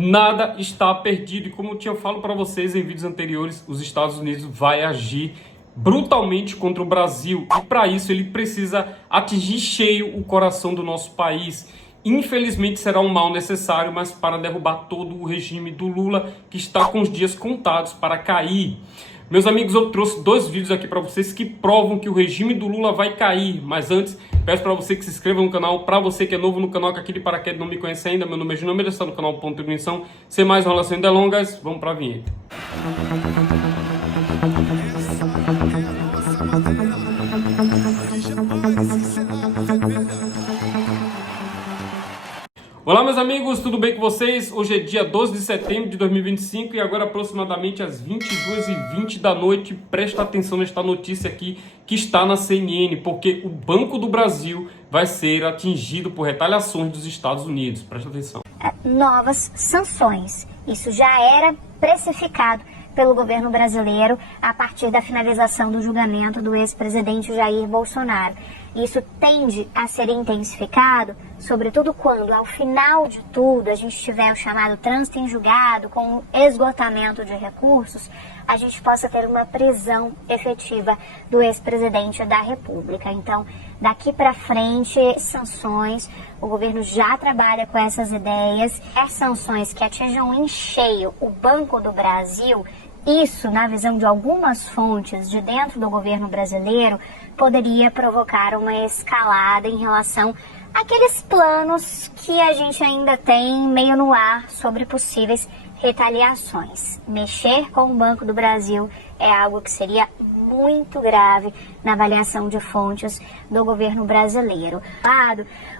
Nada está perdido e como eu tinha falado para vocês em vídeos anteriores, os Estados Unidos vai agir brutalmente contra o Brasil e para isso ele precisa atingir cheio o coração do nosso país. Infelizmente será um mal necessário, mas para derrubar todo o regime do Lula que está com os dias contados para cair. Meus amigos, eu trouxe dois vídeos aqui para vocês que provam que o regime do Lula vai cair. Mas antes, peço para você que se inscreva no canal. Para você que é novo no canal, que aqui de paraquedas não me conhece ainda, meu nome é Júnior Almeida, está no canal Ponto de Ignição. Sem mais enrolação e delongas, vamos para a vinheta. Olá meus amigos, tudo bem com vocês? Hoje é dia 12 de setembro de 2025 e agora aproximadamente às 22h20 da noite, presta atenção nesta notícia aqui que está na CNN, porque o Banco do Brasil vai ser atingido por retaliações dos Estados Unidos. Presta atenção. Novas sanções. Isso já era precificado pelo governo brasileiro a partir da finalização do julgamento do ex-presidente Jair Bolsonaro. Isso tende a ser intensificado, sobretudo quando, ao final de tudo, a gente tiver o chamado trânsito em julgado, com o esgotamento de recursos, a gente possa ter uma prisão efetiva do ex-presidente da República. Então, daqui para frente, sanções, o governo já trabalha com essas ideias. As sanções que atinjam em cheio o Banco do Brasil, isso, na visão de algumas fontes de dentro do governo brasileiro, poderia provocar uma escalada em relação àqueles planos que a gente ainda tem meio no ar sobre possíveis retaliações. Mexer com o Banco do Brasil é algo que seria muito grave na avaliação de fontes do governo brasileiro.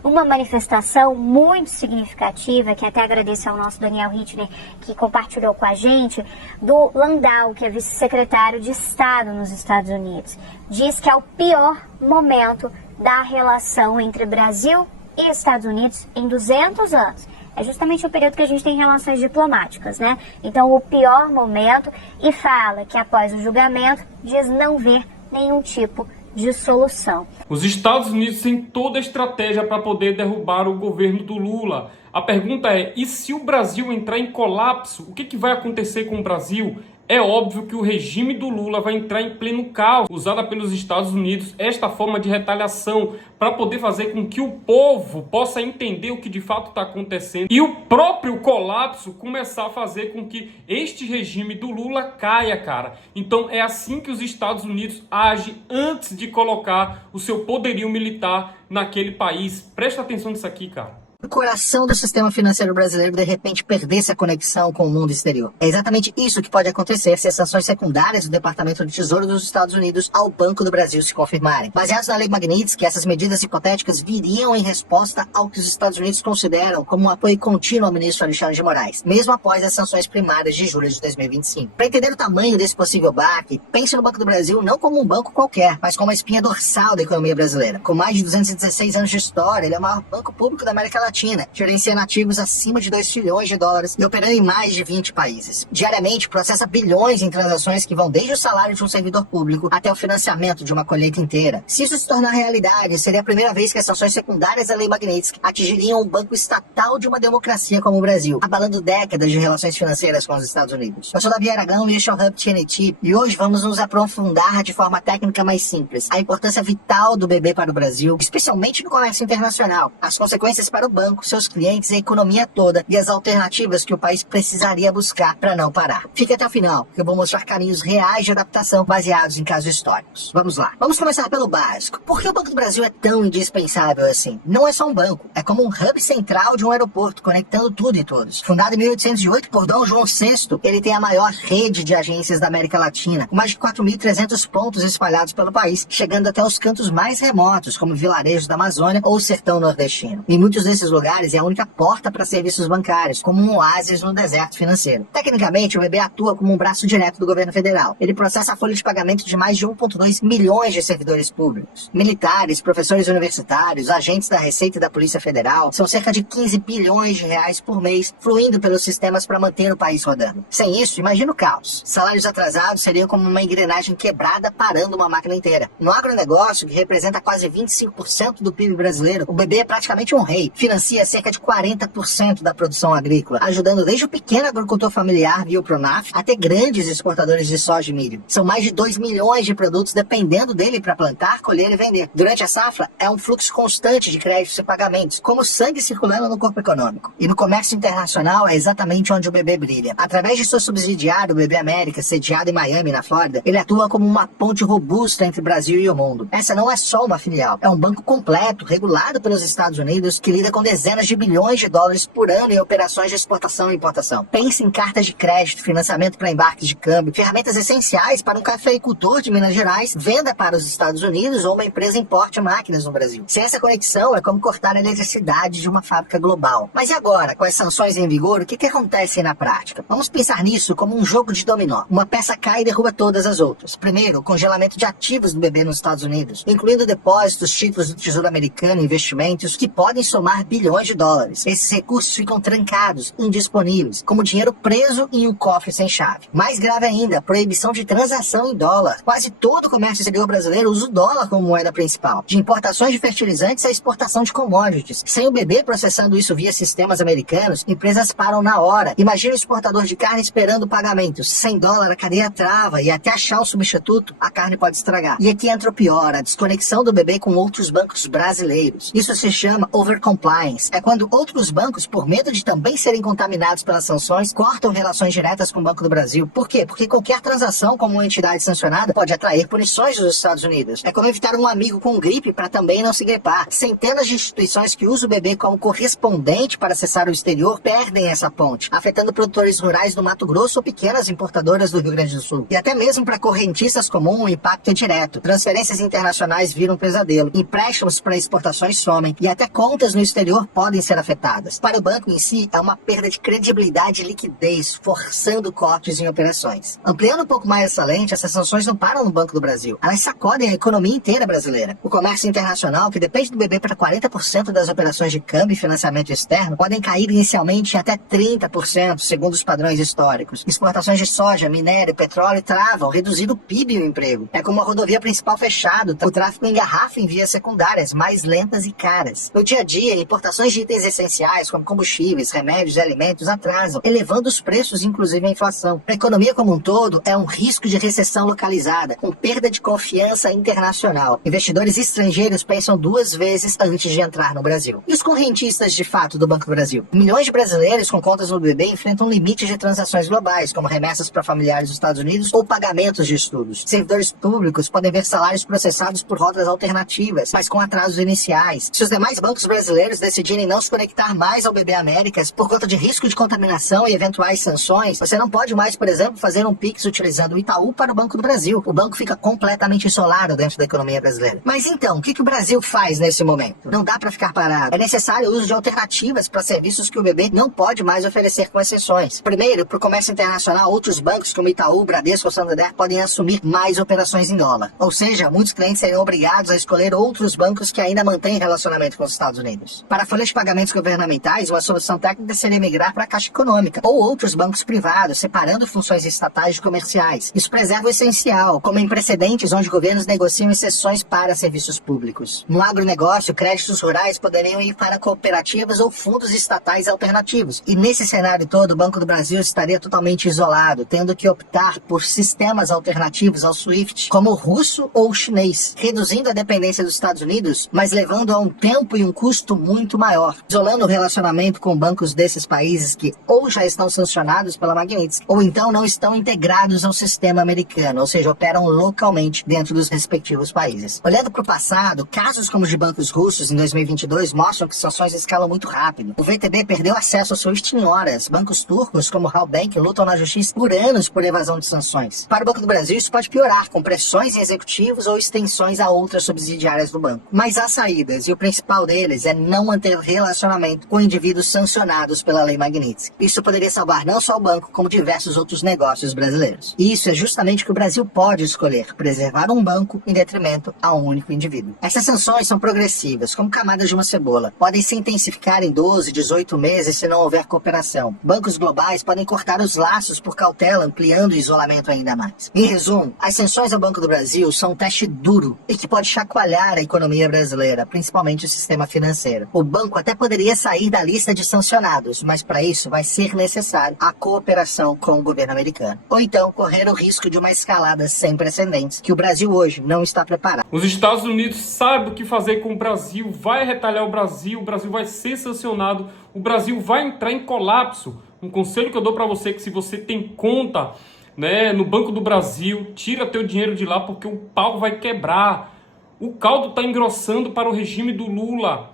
Uma manifestação muito significativa, que até agradeço ao nosso Daniel Hittner, que compartilhou com a gente, do Landau, que é vice-secretário de Estado nos Estados Unidos. Diz que é o pior momento da relação entre Brasil e Estados Unidos em 200 anos. É justamente o período que a gente tem relações diplomáticas, né? Então, o pior momento, e fala que após o julgamento, diz não ver nenhum tipo de solução. Os Estados Unidos têm toda a estratégia para poder derrubar o governo do Lula. A pergunta é, e se o Brasil entrar em colapso, o que vai acontecer com o Brasil? É óbvio que o regime do Lula vai entrar em pleno caos, usada pelos Estados Unidos esta forma de retaliação para poder fazer com que o povo possa entender o que de fato está acontecendo e o próprio colapso começar a fazer com que este regime do Lula caia, cara. Então é assim que os Estados Unidos agem antes de colocar o seu poderio militar naquele país. Presta atenção nisso aqui, cara. O coração do sistema financeiro brasileiro de repente perdesse a conexão com o mundo exterior. É exatamente isso que pode acontecer se as sanções secundárias do Departamento de Tesouro dos Estados Unidos ao Banco do Brasil se confirmarem. Baseados na Lei Magnitsky, essas medidas hipotéticas viriam em resposta ao que os Estados Unidos consideram como um apoio contínuo ao ministro Alexandre de Moraes, mesmo após as sanções primárias de julho de 2025. Para entender o tamanho desse possível baque, pense no Banco do Brasil não como um banco qualquer, mas como uma espinha dorsal da economia brasileira. Com mais de 216 anos de história, ele é o maior banco público da América Latina, gerenciando ativos acima de 2 trilhões de dólares e operando em mais de 20 países. Diariamente, processa bilhões em transações que vão desde o salário de um servidor público até o financiamento de uma colheita inteira. Se isso se tornar realidade, seria a primeira vez que as sanções secundárias da Lei Magnitsky atingiriam um banco estatal de uma democracia como o Brasil, abalando décadas de relações financeiras com os Estados Unidos. Eu sou Davi Aragão e este é o Hub TNT, e hoje vamos nos aprofundar de forma técnica mais simples a importância vital do BB para o Brasil, especialmente no comércio internacional, as consequências para o banco, seus clientes, a economia toda e as alternativas que o país precisaria buscar para não parar. Fique até o final, que eu vou mostrar caminhos reais de adaptação baseados em casos históricos. Vamos lá. Vamos começar pelo básico. Por que o Banco do Brasil é tão indispensável assim? Não é só um banco, é como um hub central de um aeroporto, conectando tudo e todos. Fundado em 1808 por Dom João VI, ele tem a maior rede de agências da América Latina, com mais de 4.300 pontos espalhados pelo país, chegando até os cantos mais remotos, como vilarejos da Amazônia ou o sertão nordestino. Em muitos desses lugares é a única porta para serviços bancários, como um oásis no deserto financeiro. Tecnicamente, o BB atua como um braço direto do governo federal. Ele processa a folha de pagamento de mais de 1,2 milhões de servidores públicos. Militares, professores universitários, agentes da Receita e da Polícia Federal, são cerca de 15 bilhões de reais por mês fluindo pelos sistemas para manter o país rodando. Sem isso, imagina o caos. Salários atrasados seriam como uma engrenagem quebrada parando uma máquina inteira. No agronegócio, que representa quase 25% do PIB brasileiro, o BB é praticamente um rei, financiando financia cerca de 40% da produção agrícola, ajudando desde o pequeno agricultor familiar via o Pronaf até grandes exportadores de soja e milho. São mais de 2 milhões de produtos dependendo dele para plantar, colher e vender. Durante a safra, é um fluxo constante de créditos e pagamentos, como sangue circulando no corpo econômico. E no comércio internacional é exatamente onde o BB brilha. Através de sua subsidiária, o BB América, sediado em Miami, na Flórida, ele atua como uma ponte robusta entre o Brasil e o mundo. Essa não é só uma filial, é um banco completo, regulado pelos Estados Unidos, que lida com dezenas de bilhões de dólares por ano em operações de exportação e importação. Pense em cartas de crédito, financiamento para embarques de câmbio, ferramentas essenciais para um cafeicultor de Minas Gerais, venda para os Estados Unidos ou uma empresa importe máquinas no Brasil. Sem essa conexão, é como cortar a eletricidade de uma fábrica global. Mas e agora, com as sanções em vigor, o que acontece na prática? Vamos pensar nisso como um jogo de dominó. Uma peça cai e derruba todas as outras. Primeiro, o congelamento de ativos do BB nos Estados Unidos, incluindo depósitos, títulos do Tesouro Americano, investimentos que podem somar bilhões de dólares. Esses recursos ficam trancados, indisponíveis, como dinheiro preso em um cofre sem chave. Mais grave ainda, a proibição de transação em dólar. Quase todo o comércio exterior brasileiro usa o dólar como moeda principal, de importações de fertilizantes à exportação de commodities. Sem o BB processando isso via sistemas americanos, empresas param na hora. Imagina o exportador de carne esperando pagamentos. Sem dólar, a cadeia trava e até achar um substituto, a carne pode estragar. E aqui entra o pior, a desconexão do BB com outros bancos brasileiros. Isso se chama overcompliance. É quando outros bancos, por medo de também serem contaminados pelas sanções, cortam relações diretas com o Banco do Brasil. Por quê? Porque qualquer transação como uma entidade sancionada pode atrair punições dos Estados Unidos. É como evitar um amigo com gripe para também não se gripar. Centenas de instituições que usam o BB como correspondente para acessar o exterior perdem essa ponte, afetando produtores rurais do Mato Grosso ou pequenas importadoras do Rio Grande do Sul. E até mesmo para correntistas comuns, o impacto é direto. Transferências internacionais viram um pesadelo, empréstimos para exportações somem e até contas no exterior podem ser afetadas. Para o banco em si, é uma perda de credibilidade e liquidez, forçando cortes em operações. Ampliando um pouco mais essa lente, essas sanções não param no Banco do Brasil. Elas sacodem a economia inteira brasileira. O comércio internacional, que depende do BB para 40% das operações de câmbio e financiamento externo, podem cair inicialmente até 30%, segundo os padrões históricos. Exportações de soja, minério, petróleo travam, reduzindo o PIB e o emprego. É como a rodovia principal fechado, o tráfego engarrafa em vias secundárias, mais lentas e caras. No dia a dia, importações de itens essenciais, como combustíveis, remédios e alimentos, atrasam, elevando os preços, inclusive a inflação. A economia como um todo é um risco de recessão localizada, com perda de confiança internacional. Investidores estrangeiros pensam duas vezes antes de entrar no Brasil. E os correntistas, de fato, do Banco do Brasil? Milhões de brasileiros com contas no BB enfrentam limites de transações globais, como remessas para familiares dos Estados Unidos ou pagamentos de estudos. Servidores públicos podem ver salários processados por rotas alternativas, mas com atrasos iniciais. Se os demais bancos brasileiros decidirem não se conectar mais ao BB Américas por conta de risco de contaminação e eventuais sanções, você não pode mais, por exemplo, fazer um Pix utilizando o Itaú para o Banco do Brasil. O banco fica completamente isolado dentro da economia brasileira. Mas então, o que o Brasil faz nesse momento? Não dá para ficar parado. É necessário o uso de alternativas para serviços que o BB não pode mais oferecer com exceções. Primeiro, para o comércio internacional, outros bancos como Itaú, Bradesco ou Santander podem assumir mais operações em dólar. Ou seja, muitos clientes serão obrigados a escolher outros bancos que ainda mantêm relacionamento com os Estados Unidos. Para folhas de pagamentos governamentais, uma solução técnica seria migrar para a Caixa Econômica ou outros bancos privados, separando funções estatais de comerciais. Isso preserva o essencial, como em precedentes onde governos negociam exceções para serviços públicos. No agronegócio, créditos rurais poderiam ir para cooperativas ou fundos estatais alternativos. E nesse cenário todo, o Banco do Brasil estaria totalmente isolado, tendo que optar por sistemas alternativos ao SWIFT, como o russo ou o chinês, reduzindo a dependência dos Estados Unidos, mas levando a um tempo e um custo muito maior, isolando o relacionamento com bancos desses países que ou já estão sancionados pela Magnitsky, ou então não estão integrados ao sistema americano, ou seja, operam localmente dentro dos respectivos países. Olhando para o passado, casos como os de bancos russos em 2022 mostram que sanções escalam muito rápido. O VTB perdeu acesso ao SWIFT em horas. Bancos turcos como o Halkbank lutam na justiça por anos por evasão de sanções. Para o Banco do Brasil, isso pode piorar, com pressões em executivos ou extensões a outras subsidiárias do banco. Mas há saídas, e o principal deles é não manter relacionamento com indivíduos sancionados pela Lei Magnitsky. Isso poderia salvar não só o banco, como diversos outros negócios brasileiros. E isso é justamente o que o Brasil pode escolher, preservar um banco em detrimento a um único indivíduo. Essas sanções são progressivas, como camadas de uma cebola. Podem se intensificar em 12, 18 meses se não houver cooperação. Bancos globais podem cortar os laços por cautela, ampliando o isolamento ainda mais. Em resumo, as sanções ao Banco do Brasil são um teste duro e que pode chacoalhar a economia brasileira, principalmente o sistema financeiro. O banco até poderia sair da lista de sancionados, mas para isso vai ser necessário a cooperação com o governo americano. Ou então correr o risco de uma escalada sem precedentes, que o Brasil hoje não está preparado. Os Estados Unidos sabem o que fazer com o Brasil, vai retalhar o Brasil vai ser sancionado, o Brasil vai entrar em colapso. Um conselho que eu dou para você é que se você tem conta, né, no Banco do Brasil, tira teu dinheiro de lá porque o pau vai quebrar. O caldo está engrossando para o regime do Lula,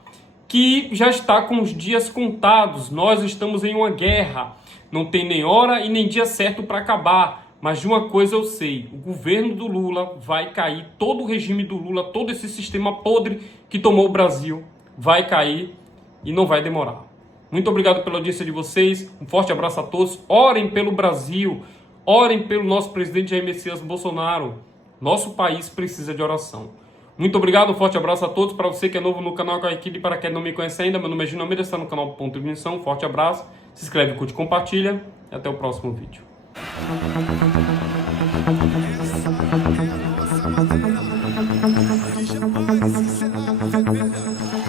que já está com os dias contados. Nós estamos em uma guerra, não tem nem hora e nem dia certo para acabar. Mas de uma coisa eu sei, o governo do Lula vai cair, todo o regime do Lula, todo esse sistema podre que tomou o Brasil vai cair e não vai demorar. Muito obrigado pela audiência de vocês, um forte abraço a todos, orem pelo Brasil, orem pelo nosso presidente Jair Messias Bolsonaro, nosso país precisa de oração. Muito obrigado, um forte abraço a todos, para você que é novo no canal e para quem não me conhece ainda, meu nome é Gino Almeida, está no canal Ponto de Ignição, um forte abraço, se inscreve, curte, compartilha e até o próximo vídeo. Deixa